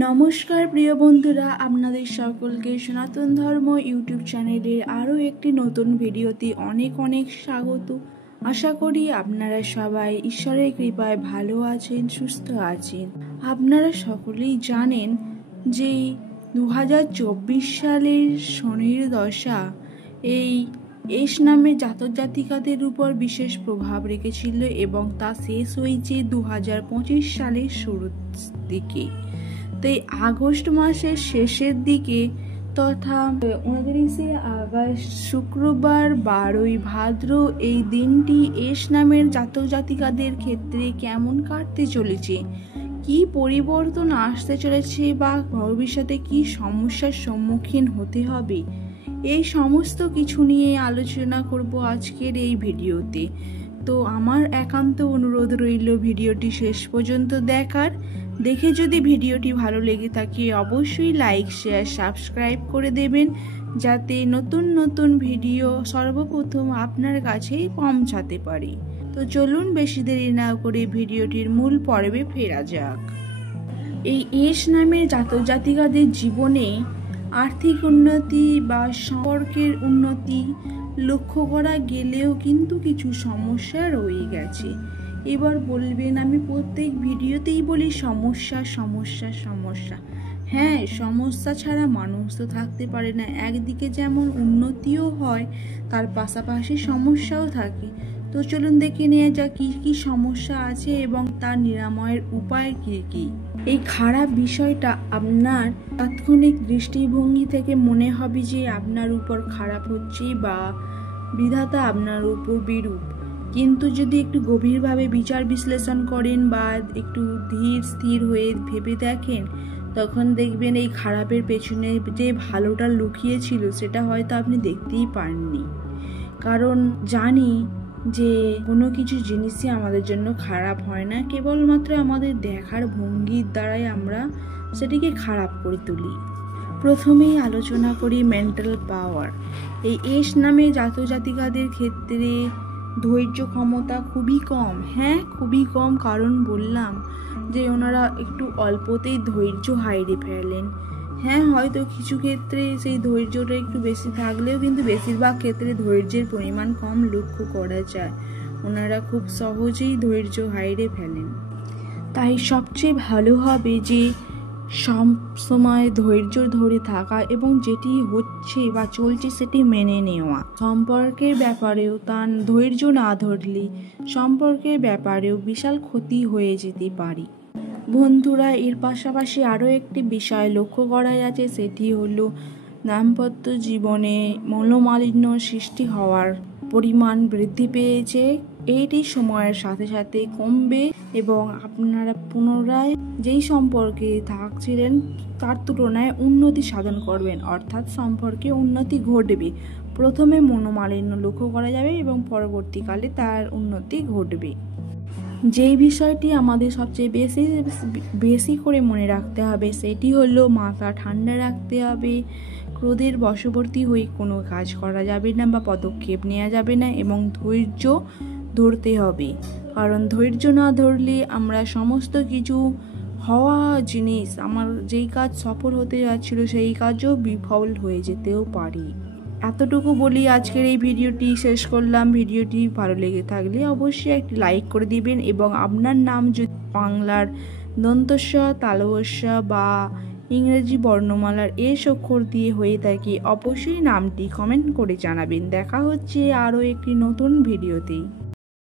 নমস্কার প্রিয় বন্ধুরা, আপনাদের সকলকে সনাতন ধর্ম ইউটিউব চ্যানেলের আরও একটি নতুন ভিডিওতে অনেক অনেক স্বাগত। আশা করি আপনারা সবাই ঈশ্বরের কৃপায় ভালো আছেন, সুস্থ আছেন। আপনারা সকলেই জানেন যে 2024 সালের শনির দশা এই এস নামে জাতক জাতিকাদের উপর বিশেষ প্রভাব রেখেছিল এবং তা শেষ হয়েছে 2025 সালের শুরুর দিকে। তো এই আগস্ট মাসের শেষের দিকে তথা 29শে আগস্ট শুক্রবার 12ই ভাদ্র এই দিনটি এস নামের জাতক জাতিকাদের ক্ষেত্রে কেমন কাটতে চলেছে, কি পরিবর্তন আসতে চলেছে বা ভবিষ্যতে কি সমস্যার সম্মুখীন হতে হবে, এই সমস্ত কিছু নিয়ে আলোচনা করব আজকের এই ভিডিওতে। তো আমার একান্ত অনুরোধ রইল ভিডিওটি শেষ পর্যন্ত দেখার। দেখে যদি ভিডিওটি ভালো লেগে থাকে অবশ্যই লাইক, শেয়ার, সাবস্ক্রাইব করে দেবেন, যাতে নতুন নতুন ভিডিও সর্বপ্রথম আপনার কাছেই পৌঁছাতে পারে। তো চলুন বেশি দেরি না করে ভিডিওটির মূল পর্বে ফেরা যাক। এই এস নামের জাতক জাতিকাদের জীবনে আর্থিক উন্নতি বা সম্পর্কের উন্নতি লক্ষ্য করা গেলেও কিন্তু কিছু সমস্যা রয়ে গেছে। এবার বলবেন, আমি প্রত্যেক ভিডিওতেই বলি সমস্যা সমস্যা সমস্যা। হ্যাঁ, সমস্যা ছাড়া মানুষ তো থাকতে পারে না। একদিকে যেমন উন্নতিও হয়, তার পাশাপাশি সমস্যাও থাকে। তো চলুন দেখে নিয়ে যাক কি কি সমস্যা আছে এবং তার নিরাময়ের উপায় কি কি। এই খারাপ বিষয়টা আপনার তাৎক্ষণিক দৃষ্টিভঙ্গি থেকে মনে হবে যে আপনার উপর খারাপ হচ্ছে বা বিধাতা আপনার উপর বিরূপ, কিন্তু যদি একটু গভীরভাবে বিচার বিশ্লেষণ করেন বা একটু ধীর স্থির হয়ে ভেবে দেখেন, তখন দেখবেন এই খারাপের পেছনে যে ভালোটা লুকিয়ে ছিল সেটা হয়তো আপনি দেখতেই পাননি। কারণ জানি যে কোনো কিছু জিনিসই আমাদের জন্য খারাপ হয় না, কেবলমাত্র আমাদের দেখার ভঙ্গির দ্বারাই আমরা সেটিকে খারাপ করে তুলি। প্রথমেই আলোচনা করি মেন্টাল পাওয়ার। এই এস নামে জাতক জাতিকাদের ক্ষেত্রে ধৈর্য ক্ষমতা খুবই কম। হ্যাঁ, খুবই কম, কারণ বললাম যে ওনারা একটু অল্পতেই ধৈর্য হারিয়ে ফেলেন। হ্যাঁ, হয়তো কিছু ক্ষেত্রে সেই ধৈর্যটা একটু বেশি থাকলেও কিন্তু বেশিরভাগ ক্ষেত্রে ধৈর্যের পরিমাণ কম লক্ষ্য করা যায়। ওনারা খুব সহজেই ধৈর্য হারিয়ে ফেলেন। তাই সবচেয়ে ভালো হবে যে সব সময় ধৈর্য ধরে থাকা এবং যেটি হচ্ছে বা চলছে সেটি মেনে নেওয়া। সম্পর্কের ব্যাপারেও তার ধৈর্য না ধরলে সম্পর্কের ব্যাপারেও বিশাল ক্ষতি হয়ে যেতে পারে। বন্ধুরা, এর পাশাপাশি আরও একটি বিষয় লক্ষ্য করা যাচ্ছে, সেটি হলো দাম্পত্য জীবনে মনোমালিন্য সৃষ্টি হওয়ার পরিমাণ বৃদ্ধি পেয়েছে। এইটি সময়ের সাথে সাথে কমবে এবং আপনারা পুনরায় যেই সম্পর্কে থাকছিলেন তার তুলনায় উন্নতি সাধন করবেন, অর্থাৎ সম্পর্কে উন্নতি ঘটবে। প্রথমে মনোমালিন্য লক্ষ্য করা যাবে এবং পরবর্তীকালে তার উন্নতি ঘটবে। যেই বিষয়টি আমাদের সবচেয়ে বেশি করে মনে রাখতে হবে সেটি হলো মাথা ঠান্ডা রাখতে হবে। ক্রোধের বশবর্তী হয়ে কোনো কাজ করা যাবে না বা পদক্ষেপ নেওয়া যাবে না এবং ধৈর্য ধরতে হবে। কারণ ধৈর্য না ধরলে আমরা সমস্ত কিছু হওয়া জিনিস, আমার যেই কাজ সফল হতে যাচ্ছিল সেই কাজও বিফল হয়ে যেতেও পারে। এতটুকু বলি আজকের এই ভিডিওটি শেষ করলাম। ভিডিওটি ভালো লেগে থাকলে অবশ্যই একটি লাইক করে দিবেন এবং আপনার নাম যদি বাংলার দন্তস্ব, তালবস্য বা ইংরেজি বর্ণমালার এস অক্ষর দিয়ে হয়ে থাকে অবশ্যই নামটি কমেন্ট করে জানাবেন। দেখা হচ্ছে আরও একটি নতুন ভিডিওতেই।